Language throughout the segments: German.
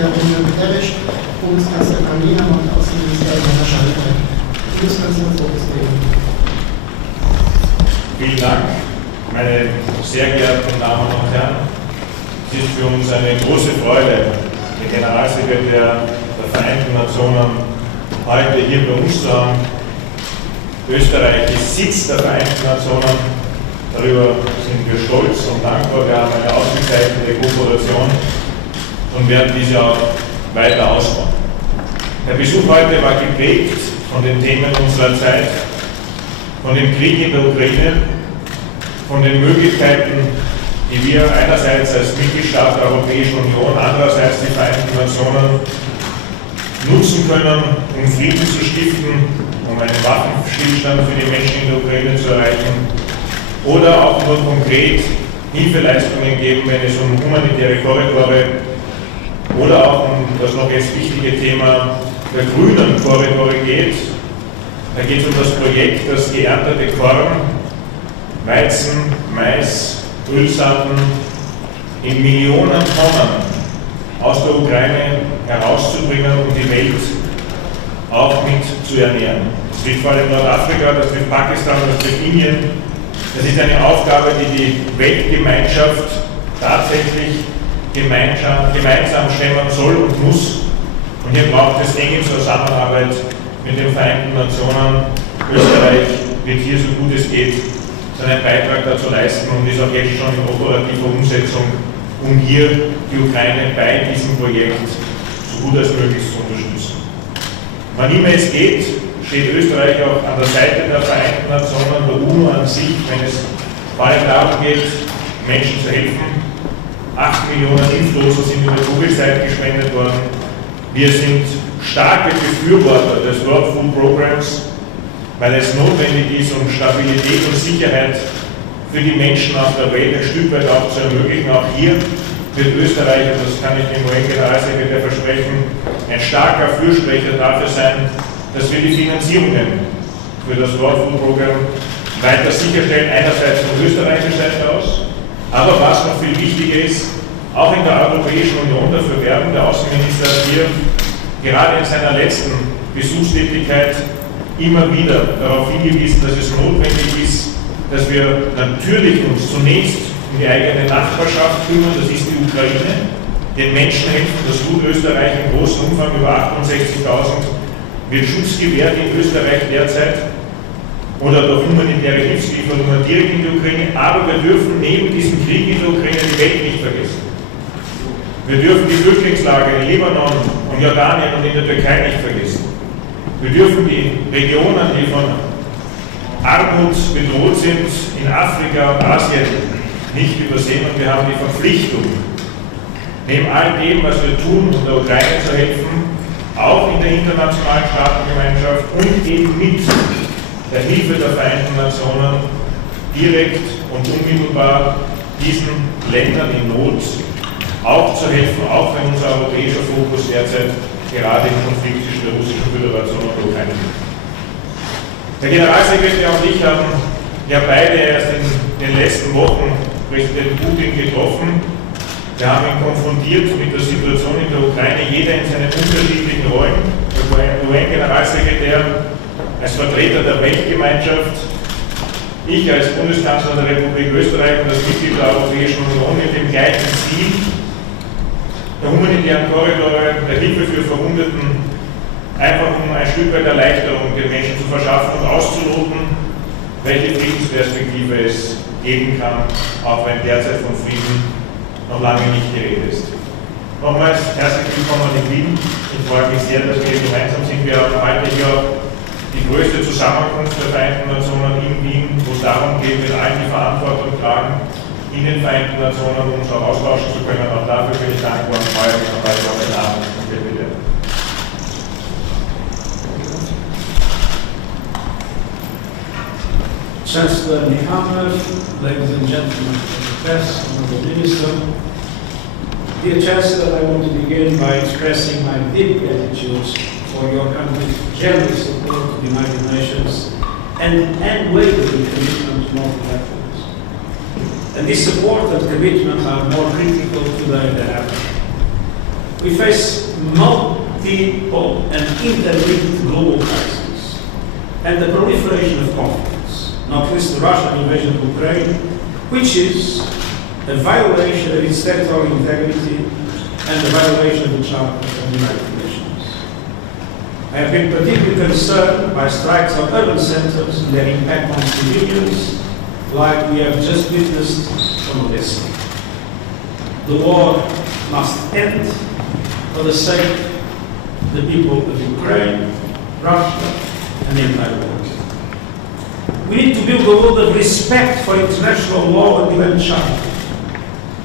Staatssekretär Romeo Guterres, Bundeskanzler Angela und Außenminister Herr Schallenberg. Bundeskanzler FOCUS legen. Vielen Dank, meine sehr geehrten Damen und Herren. Es ist für uns eine große Freude, den Generalsekretär der Vereinten Nationen heute hier bei uns zu haben. Österreich ist Sitz der Vereinten Nationen. Darüber sind wir stolz und dankbar. Wir haben eine ausgezeichnete Kooperation und werden diese auch weiter ausbauen. Der Besuch heute war geprägt von den Themen unserer Zeit, von dem Krieg in der Ukraine, von den Möglichkeiten, die wir einerseits als Mitgliedstaat der Europäischen Union, andererseits die Vereinten Nationen nutzen können, um Frieden zu stiften, um einen Waffenstillstand für die Menschen in der Ukraine zu erreichen, oder auch nur konkret Hilfeleistungen geben, wenn es um humanitäre Korridore oder auch um das noch jetzt wichtige Thema der grünen Korridore geht. Da geht es um das Projekt, das geerntete Korn, Weizen, Mais, Ölsaaten in Millionen Tonnen aus der Ukraine herauszubringen und die Welt auch mit zu ernähren. Das trifft vor allem Nordafrika, das trifft Pakistan, das trifft Indien. Das ist eine Aufgabe, die die Weltgemeinschaft tatsächlich gemeinsam stemmen soll und muss. Und hier braucht es enge Zusammenarbeit mit den Vereinten Nationen. Österreich wird hier, so gut es geht, seinen Beitrag dazu leisten und ist auch jetzt schon in operativer Umsetzung, um hier die Ukraine bei diesem Projekt so gut als möglich zu unterstützen. Wann immer es geht, steht Österreich auch an der Seite der Vereinten Nationen, der UNO an sich, wenn es vor allem darum geht, Menschen zu helfen. 8 Millionen Impfdosen sind in der Covid-Zeit gespendet worden. Wir sind starke Befürworter des World Food Programs, weil es notwendig ist, um Stabilität und Sicherheit für die Menschen auf der Welt ein Stück weit auch zu ermöglichen. Auch hier wird Österreich, und das kann ich dem UN-Generalsekretär versprechen, ein starker Fürsprecher dafür sein, dass wir die Finanzierungen für das World Food Program weiter sicherstellen, einerseits von österreichischer Seite aus, aber was noch viel wichtiger ist, auch in der Europäischen Union dafür werben. Der Außenminister hat hier gerade in seiner letzten Besuchstätigkeit immer wieder darauf hingewiesen, dass es notwendig ist, dass wir natürlich uns zunächst um die eigene Nachbarschaft kümmern, das ist die Ukraine, den Menschen helfen, das tut Österreich im großen Umfang, über 68.000 wird Schutz gewährt in Österreich derzeit oder durch humanitäre Hilfslieferungen direkt in die Ukraine, aber wir dürfen neben diesem Krieg in der Ukraine die Welt nicht vergessen. Wir dürfen die Flüchtlingslager in Libanon und Jordanien und in der Türkei nicht vergessen. Wir dürfen die Regionen, die von Armut bedroht sind, in Afrika und Asien nicht übersehen und wir haben die Verpflichtung, neben all dem, was wir tun, um der Ukraine zu helfen, auch in der internationalen Staatengemeinschaft und eben mit der Hilfe der Vereinten Nationen direkt und unmittelbar diesen Ländern in Not auch zu helfen, auch wenn unser europäischer Fokus derzeit gerade im Konflikt zwischen der Russischen Föderation und der Ukraine liegt. Der Generalsekretär und ich haben ja beide erst in den letzten Wochen Präsident Putin getroffen. Wir haben ihn konfrontiert mit der Situation in der Ukraine, jeder in seinen unterschiedlichen Rollen. Der UN-Generalsekretär als Vertreter der Weltgemeinschaft, ich als Bundeskanzler der Republik Österreich und als Mitglied der Europäischen Union mit dem gleichen Ziel, der humanitären Korridore, der Hilfe für Verwundeten, einfach um ein Stück weit Erleichterung den Menschen zu verschaffen und auszuloten, welche Friedensperspektive es geben kann, auch wenn derzeit von Frieden noch lange nicht die Rede ist. Nochmals herzlich willkommen in Wien. Ich freue mich sehr, dass wir hier gemeinsam sind. Wir haben heute hier die größte Zusammenkunft der Vereinten Nationen in Wien, wo es darum geht, mit allen die Verantwortung tragen, in den Vereinten Nationen uns auch austauschen zu können. Auch dafür bin ich dankbar und freue mich auf heute Abend. Bitte. Chancellor Nehammer, ladies and gentlemen of the press, Honorable Minister. Dear Chancellor, I want to begin by expressing my deep gratitude for your country's generous support to the United Nations and unwavering commitment to multilateralism. And this support and commitment are more critical today than ever. We face multiple and interlinked global crises and the proliferation of conflicts, not least the Russian invasion of Ukraine, which is a violation of its territorial integrity and a violation of the Charter of the United Nations. I have been particularly concerned by strikes on urban centers and their impact on civilians, like we have just witnessed from Odessa. The war must end for the sake of the people of Ukraine, Russia, and the entire world. We need to build a world of respect for international law and UN Charter,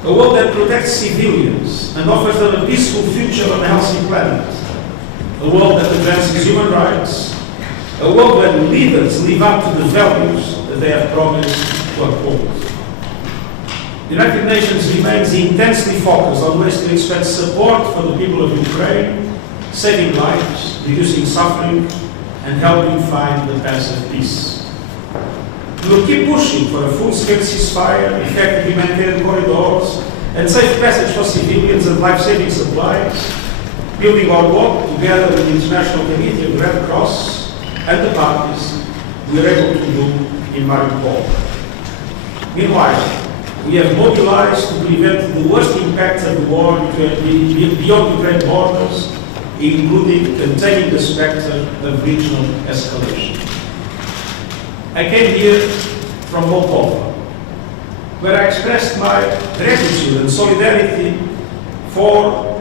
a world that protects civilians and offers them a peaceful future on a healthy planet, a world that advances human rights, a world where leaders live up to the values that they have promised to uphold. The United Nations remains intensely focused on ways to expand support for the people of Ukraine, saving lives, reducing suffering, and helping find the path of peace. We will keep pushing for a full-scale ceasefire, effective humanitarian corridors, and safe passage for civilians and life-saving supplies, building on what, together with the International Committee of the Red Cross and the parties, we are able to do in Mariupol. Meanwhile, we have mobilized to prevent the worst impacts of the war beyond Ukraine borders, including containing the specter of regional escalation. I came here from Moldova, where I expressed my gratitude and solidarity for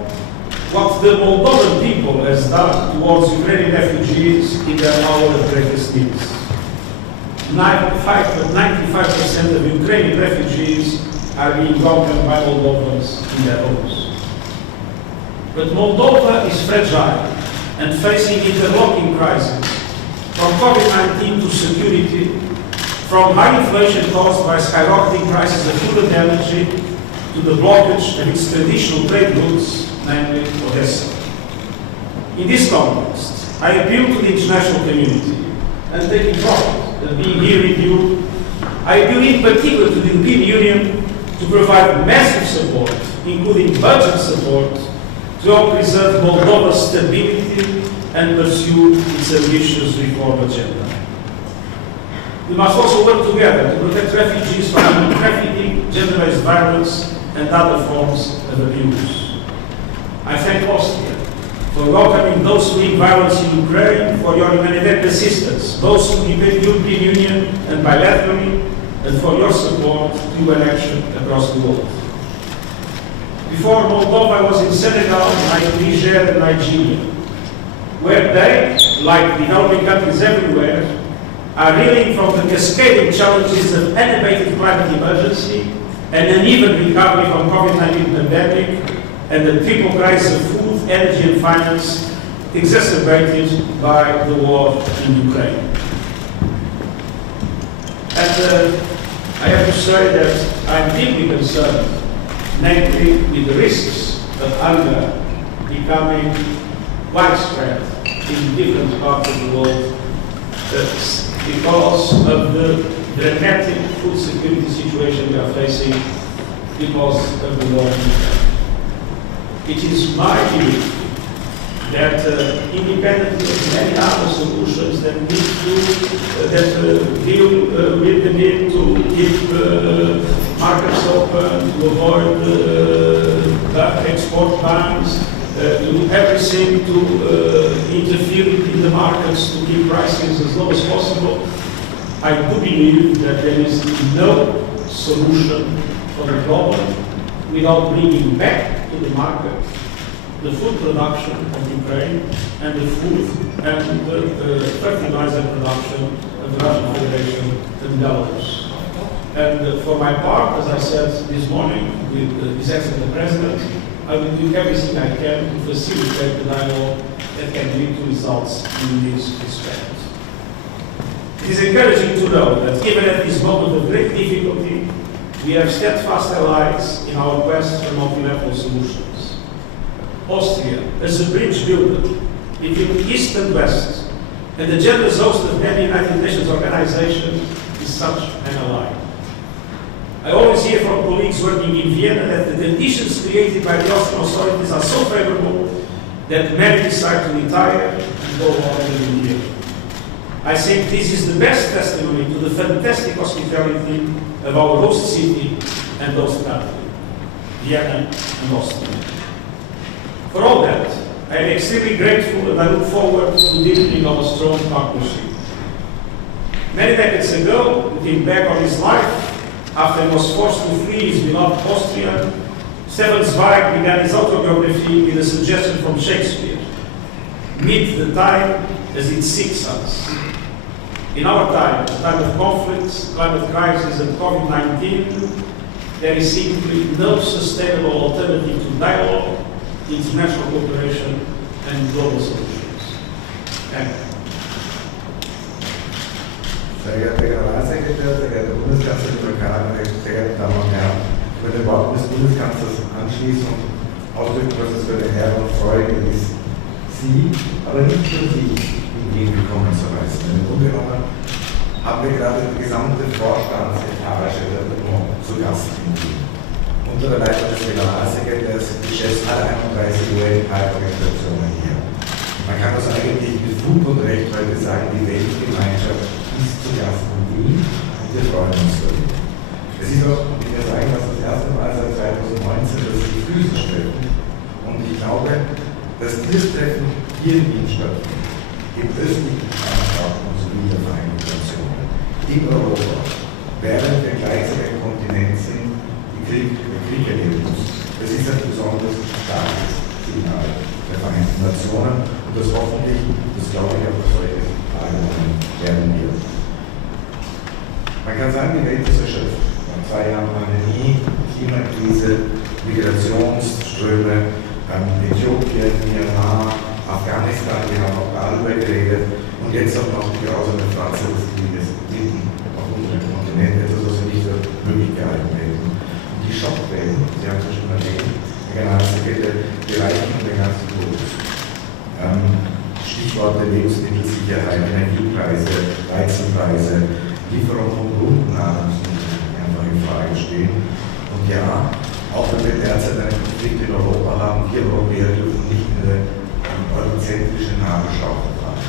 what the Moldovan people has done towards Ukrainian refugees in their hour of greatest needs. 95% of Ukrainian refugees are being welcomed by Moldovans in their homes. But Moldova is fragile and facing interlocking crises, from COVID-19 to security, from high inflation caused by skyrocketing prices of food and energy, to the blockage of its traditional trade routes, namely Odessa. In this context, I appeal to the international community and taking pride in being here with you. I appeal in particular to the European Union to provide massive support, including budget support, to help preserve Moldova's stability and pursue its ambitious reform agenda. We must also work together to protect refugees from human trafficking, gender-based violence, and other forms of abuse. I thank Austria for welcoming those fleeing violence in Ukraine, for your humanitarian assistance, both in the European Union and bilaterally, and for your support to UN action across the world. Before Moldova, I was in Senegal, Niger, and Nigeria, where they, like developing countries everywhere, are reeling from the cascading challenges of unabated climate emergency, an uneven recovery from COVID-19 pandemic, and the triple crisis of food, energy, and finance exacerbated by the war in Ukraine. And I have to say that I'm deeply concerned, namely with the risks of hunger becoming widespread in different parts of the world because of the dramatic food security situation we are facing because of the war in Ukraine. It is my belief that independently of many other solutions that need to deal with the need to keep markets open, to avoid export bans, to do everything to interfere in the markets to keep prices as low as possible, I do believe that there is no solution for the problem without bringing back to the market the food production of Ukraine and the food and the fertilizer production of the Russian Federation and Belarus. And for my part, as I said this morning with His Excellency the President, I will do everything I can to facilitate the dialogue that can lead to results in this respect. It is encouraging to know that even at this moment of great difficulty, we have steadfast allies in our quest for multilateral solutions. Austria, as a bridge builder between East and West, and the generous host of many United Nations organizations, is such an ally. I always hear from colleagues working in Vienna that the conditions created by the Austrian authorities are so favorable that many decide to retire and go on living here. I think this is the best testimony to the fantastic hospitality of our host city and host country, Vienna and Austria. For all that, I am extremely grateful and I look forward to deepening our strong partnership. Many decades ago, looking back on his life, after he was forced to flee his beloved Austria, Stefan Zweig began his autobiography with a suggestion from Shakespeare: meet the time as it seeks us. In our time, a time of conflicts, climate crisis, and COVID-19, there is simply no sustainable alternative to dialogue, international cooperation, and global solutions. Thank you. Sehr geehrter Generalsekretär, sehr geehrter Bundeskanzler, sehr geehrte Damen und Herren, ich würde den Worten des Bundeskanzlers anschließen und ausdrücken, dass es für eine Ehre und Freude ist, Sie, aber nicht nur Sie, in Wien willkommen zu heißen. Im Grunde genommen haben wir gerade die gesamte Vorstandsetage der UNO zu Gast in Wien. Unter der Leitung des Generalsekretärs geschätzt alle 31 UN-Organisationen hier. Man kann das eigentlich mit Fug und Recht heute sagen, die Weltgemeinschaft ist zu Gast in Wien und wir freuen uns darüber. Es ist auch, wie wir sagen, das erste Mal seit 2019, dass sie physisch treffen. Und ich glaube, dass dieses Treffen hier in Wien stattfindet, im östlichen Partnerschaften und sowie der Vereinten Nationen, in Europa, während wir gleichzeitig ein Kontinent sind, der Krieg erleben muss. Das ist ein besonders starkes Signal der Vereinten Nationen und das hoffentlich, das glaube ich, auch solche Tagen werden wird. Man kann sagen, die Welt ist erschöpft. Nach 2 Jahren Pandemie, Klimakrise, Migrationsströme, Äthiopien, Myanmar, Afghanistan, wir haben auch darüber geredet und jetzt auch noch die grausame Phase des Krieges mitten auf unserem Kontinent, etwas, was wir nicht für möglich gehalten hätten. Und die Schockwellen, Sie haben es ja schon erwähnt, der Generalsekretär, die reichen den ganzen Globus. Stichworte Lebensmittelsicherheit, Energiepreise, Weizenpreise, Lieferung von Grundnahrungsmitteln, die einfach in Frage stehen. Und ja, auch wenn wir derzeit einen Konflikt in Europa haben, wir Europäer dürfen nicht mehr eurozentrischen Nabelschau fahren.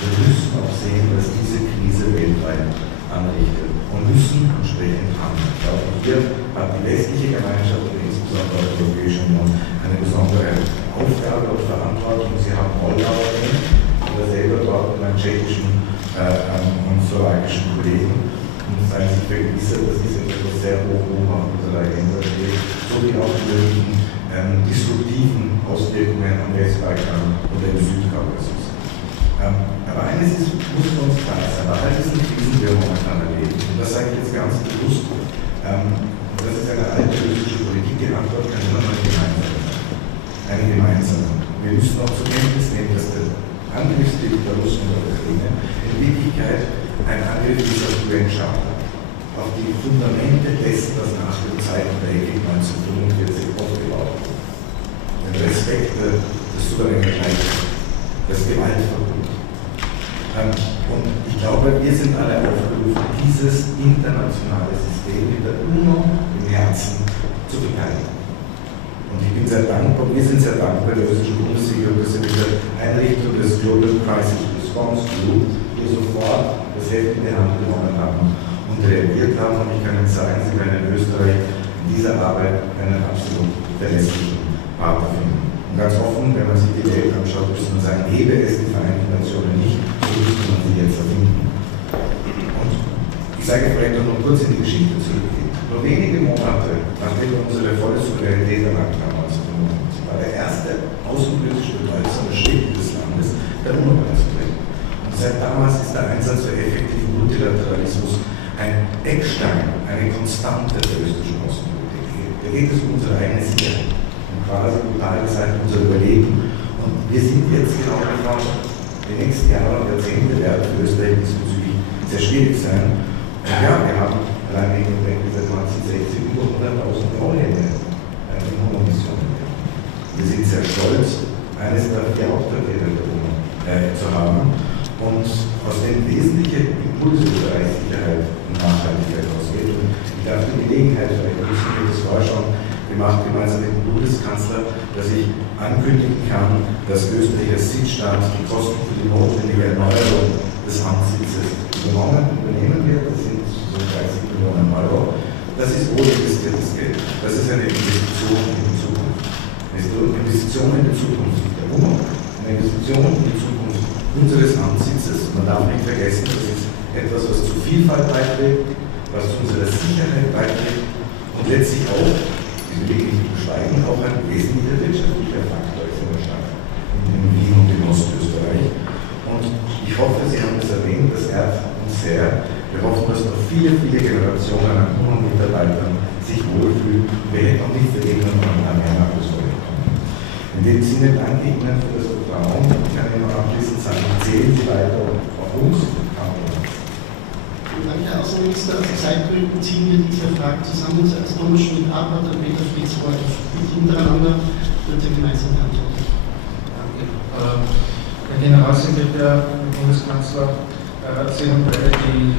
Wir müssen auch sehen, dass diese Krise weltweit anrichtet und müssen entsprechend handeln. Ich glaube, hier hat die westliche Gemeinschaft und insbesondere die Europäische Union eine besondere Aufgabe und Verantwortung. Sie haben Moldau erwähnt, oder selber dort mit meinen tschechischen und slowakischen Kollegen und seien sich vergewissert, dass dies etwas sehr hoch oben auf unserer Agenda steht, sowie auch die möglichen disruptiven Auswirkungen am Westbalkan oder im Südkaukasus. Aber eines muss uns klar sein, nach all diesen Krisen, die wir momentan erleben, und das sage ich jetzt ganz bewusst, das ist eine alte russische Politik, die Antwort kann immer noch gemeinsam sein. Eine gemeinsame. Wir müssen auch zur Kenntnis nehmen, dass der Angriffskrieg der Russen und der Ukraine in Wirklichkeit ein Angriff ist auf die UN-Charta, auf die Fundamente dessen, was nach dem Zweiten Weltkrieg 1945 aufgebaut wurde. Den Respekt des souveränen Reiches, das Gewaltverbot. Und ich glaube, wir sind alle aufgerufen, dieses internationale System in der UNO im Herzen zu beteiligen. Und ich bin sehr dankbar, wir sind sehr dankbar der russischen Bundesregierung, dass sie mit der Einrichtung des Global Crisis Response Group hier sofort das Heft in die Hand genommen haben und reagiert haben. Und ich kann Ihnen sagen, Sie werden in Österreich in dieser Arbeit einen absolut verlässlichen Partner finden. Und ganz offen, wenn man sich die Welt anschaut, müsste man sagen, gäbe es die Vereinten Nationen nicht, so müsste man sie jetzt erfinden. Und ich sage vielleicht noch kurz in die Geschichte zurückgehen. Nur wenige Monate, nachdem wir unsere volle Souveränität erlangt haben, 1995, war der erste außenpolitisch bedeutsame Schritt des Landes der UNO beizutreten. Und seit damals ist der Einsatz für effektiven Multilateralismus ein Eckstein, eine Konstante der österreichischen Außenpolitik. Da geht es um unsere eigene Sicherheit, um quasi brutal gesagt unser Überleben. Und wir sind jetzt genau davon, die nächsten Jahre und Jahrzehnte werden für Österreich diesbezüglich sehr schwierig sein. Und ja, wir haben allein in der seit 1960 über 100.000 Neuländer in UNO-Missionen. Wir sind sehr stolz, eines der 4 Hauptquartiere der UNO zu haben. und aus dem wesentliche Impulse im Bereich Sicherheit und Nachhaltigkeit ausgeht. Und ich darf die Gelegenheit, vielleicht habe ich das vorher schon gemacht, gemeinsam mit dem Bundeskanzler, dass ich ankündigen kann, dass Österreich als Sitzstaat die Kosten für die notwendige Erneuerung des Amtssitzes übernehmen wird. Das sind so 30 Millionen Euro. Das ist wohl investiertes Geld. Das ist eine Investition in die Zukunft. Eine Investition in die Zukunft der Wohnung, eine Investition in die Zukunft unseres Amtssitzes. Man darf nicht vergessen, das ist etwas, was zu Vielfalt beiträgt, was zu unserer Sicherheit beiträgt und letztlich auch, das will ich nicht beschweigen, auch ein wesentlicher wirtschaftlicher Faktor ist in der Stadt, in Wien und in Ostösterreich. Und ich hoffe, Sie haben das erwähnt, das ehrt uns sehr. Wir hoffen, dass noch viele, viele Generationen an Kunden und Mitarbeitern sich wohlfühlen. Wir hätten auch nicht dagegen, wenn man an mehr Nachwuchssäule kommen. In dem Sinne danke ich Ihnen für das Vertrauen. Ich kann Ihnen noch abschließend sagen, zählen Sie weiter auf uns. Vielen Dank, Herr Außenminister. Aus Zeitgründen ziehen wir diese Fragen zusammen. Zuerst Thomas Schmidt-Abert und Peter Fritz-Wolf hintereinander bitte gemeinsam antworten. Danke. Herr Generalsekretär, Herr Bundeskanzler, Sie haben beide die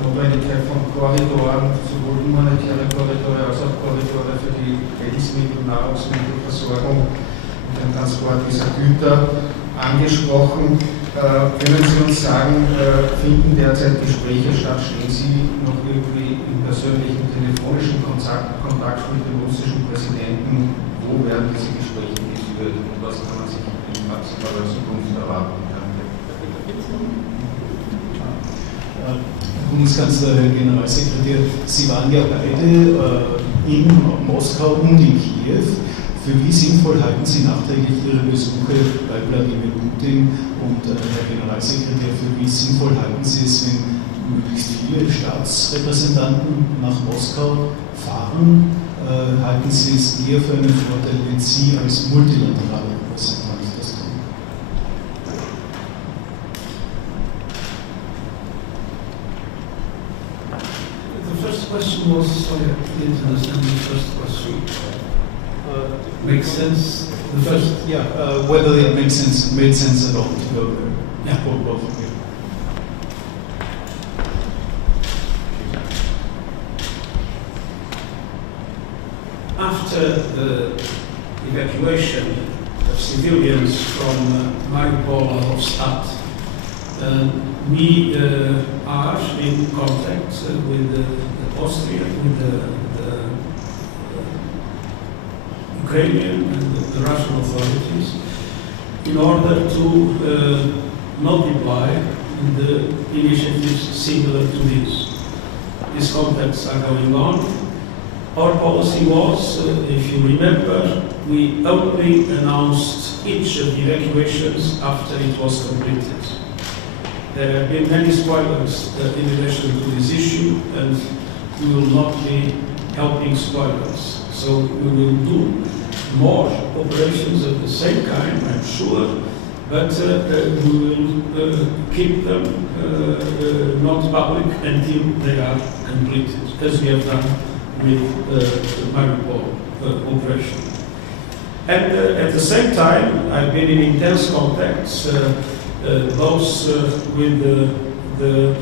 Notwendigkeit von Korridoren, sowohl humanitäre Korridore als auch Korridore für die Lebensmittel-, Nahrungsmittelversorgung und den Transport dieser Güter angesprochen. Können Sie uns sagen, finden derzeit Gespräche statt? Stehen Sie noch irgendwie im persönlichen telefonischen Kontakt mit dem russischen Präsidenten? Wo werden diese Gespräche geführt und was kann man sich in maximaler Zukunft erwarten? Bundeskanzler, Herr Generalsekretär, Sie waren ja beide in Moskau und in Kiew. Für wie sinnvoll halten Sie nachträglich Ihre Besuche bei Wladimir Putin? Und Herr Generalsekretär, für wie sinnvoll halten Sie es, wenn möglichst viele Staatsrepräsentanten nach Moskau fahren? Halten Sie es eher für einen Vorteil, wenn Sie als multilateraler Repräsentant das tun? The first question was, sorry, I didn't understand the first question. Makes sense? The first, whether it made sense at all to go there. Yeah, both of you. After the evacuation of civilians from Mariupol or Stat, we are in contact with Austria, with the Ukrainian and the Russian authorities in order to multiply the initiatives similar to this. These contacts are going on. Our policy was, if you remember, we only announced each of the evacuations after it was completed. There have been many spoilers in relation to this issue, and we will not be helping spoilers. So we will do more operations of the same kind, I'm sure, but we will keep them not public until they are completed, as we have done with the Mariupol operation. And at the same time, I've been in intense contacts both with the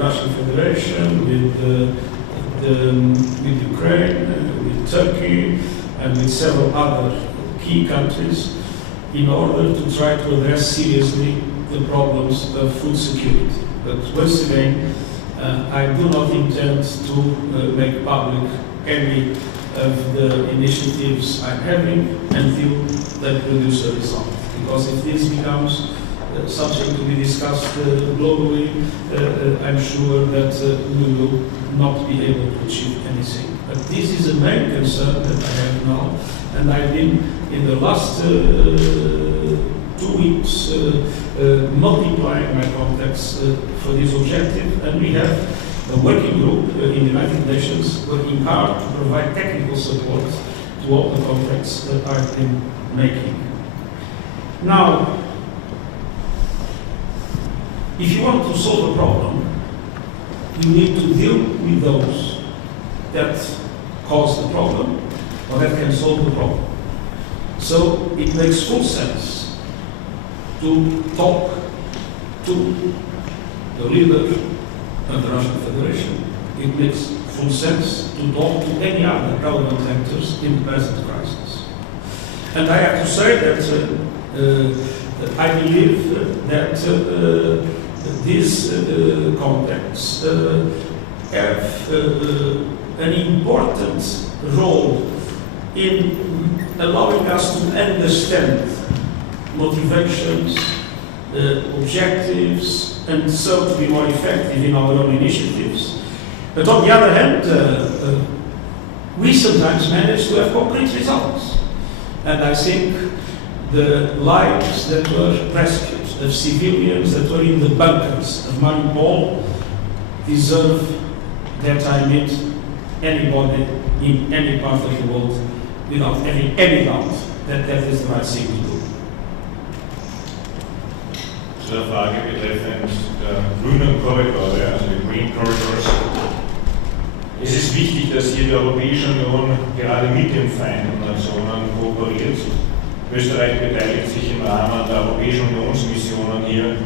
Russian Federation, with Ukraine, with Turkey, and with several other key countries in order to try to address seriously the problems of food security. But once again, I do not intend to make public any of the initiatives I'm having until they produce a result. Because if this becomes something to be discussed globally, I'm sure that we will not be able to achieve anything. But this is a main concern that I have now, and I've been in the last 2 weeks multiplying my contacts for this objective, and we have a working group in the United Nations working hard to provide technical support to all the contacts that I've been making. Now, if you want to solve a problem, you need to deal with those that cause the problem or that can solve the problem. So it makes full sense to talk to the leader of the Russian Federation. It makes full sense to talk to any other relevant actors in the present crisis. And I have to say that I believe that these contacts have an important role in allowing us to understand motivations, objectives, and so to be more effective in our own initiatives. But on the other hand, we sometimes manage to have concrete results. And I think the lives that were rescued, of civilians that were in the bunkers of Mariupol, deserve that I meet anybody in any part of the world without having any doubt that that is the right thing to do. Zur Frage betreffend der grünen Korridore, also die Green Corridors. Es ist wichtig, dass hier die Europäische Union gerade mit den Vereinten Nationen kooperiert. Österreich beteiligt sich im Rahmen der Europäischen Unionsmissionen hier,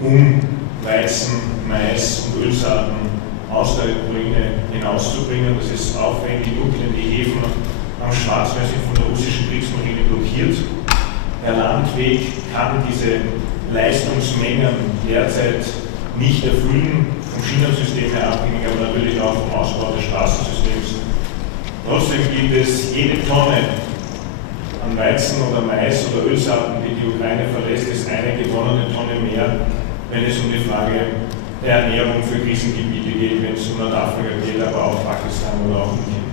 um Weizen, Mais und Ölsaaten aus der Ukraine hinauszubringen. Das ist aufwendig, denn die Häfen am Schwarzmeer sind von der russischen Kriegsmarine blockiert. Der Landweg kann diese Leistungsmengen derzeit nicht erfüllen, vom Schienensystem her abhängig, aber natürlich auch vom Ausbau des Straßensystems. Trotzdem gibt es jede Tonne an Weizen oder Mais oder Ölsaaten, die die Ukraine verlässt, ist eine gewonnene Tonne mehr, wenn es um die Frage der Ernährung für Krisengebiete geht, wenn es um Nordafrika geht, aber auch Pakistan oder auch Indien.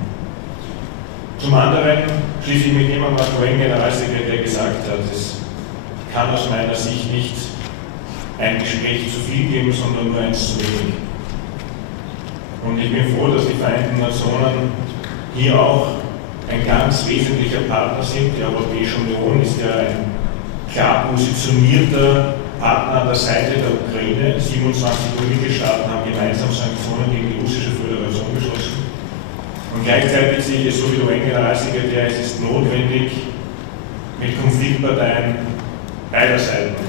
Zum anderen schließe ich mit dem, was vorhin Generalsekretär gesagt hat, es kann aus meiner Sicht nicht ein Gespräch zu viel geben, sondern nur eins zu wenig. Und ich bin froh, dass die Vereinten Nationen hier auch ein ganz wesentlicher Partner sind. Die Europäische Union ist ja ein klar positionierter Partner an der Seite der Ukraine. 27 Mitgliedstaaten haben gemeinsam Sanktionen gegen die russische Föderation beschlossen. Und gleichzeitig sehe ich es so wie der UN-Generalsekretär, es ist notwendig, mit Konfliktparteien beider Seiten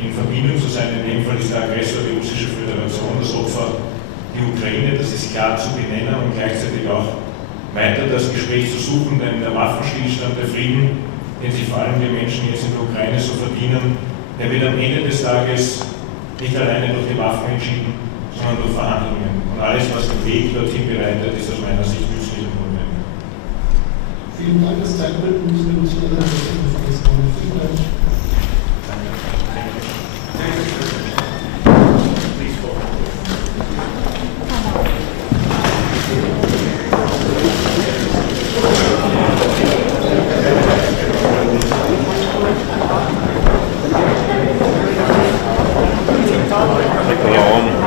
in Verbindung zu sein. In dem Fall ist der Aggressor die russische Föderation, das Opfer die Ukraine, das ist klar zu benennen und gleichzeitig auch weiter das Gespräch zu suchen, denn der Waffenstillstand, der Frieden, den sich vor allem die Menschen jetzt in der Ukraine so verdienen, der wird am Ende des Tages nicht alleine durch die Waffen entschieden, sondern durch Verhandlungen. Und alles, was den Weg dorthin bereitet, ist aus meiner Sicht nützlich und notwendig. Vielen Dank, das Zeitbild müssen wir uns wieder kommen. Vielen Dank. Hello.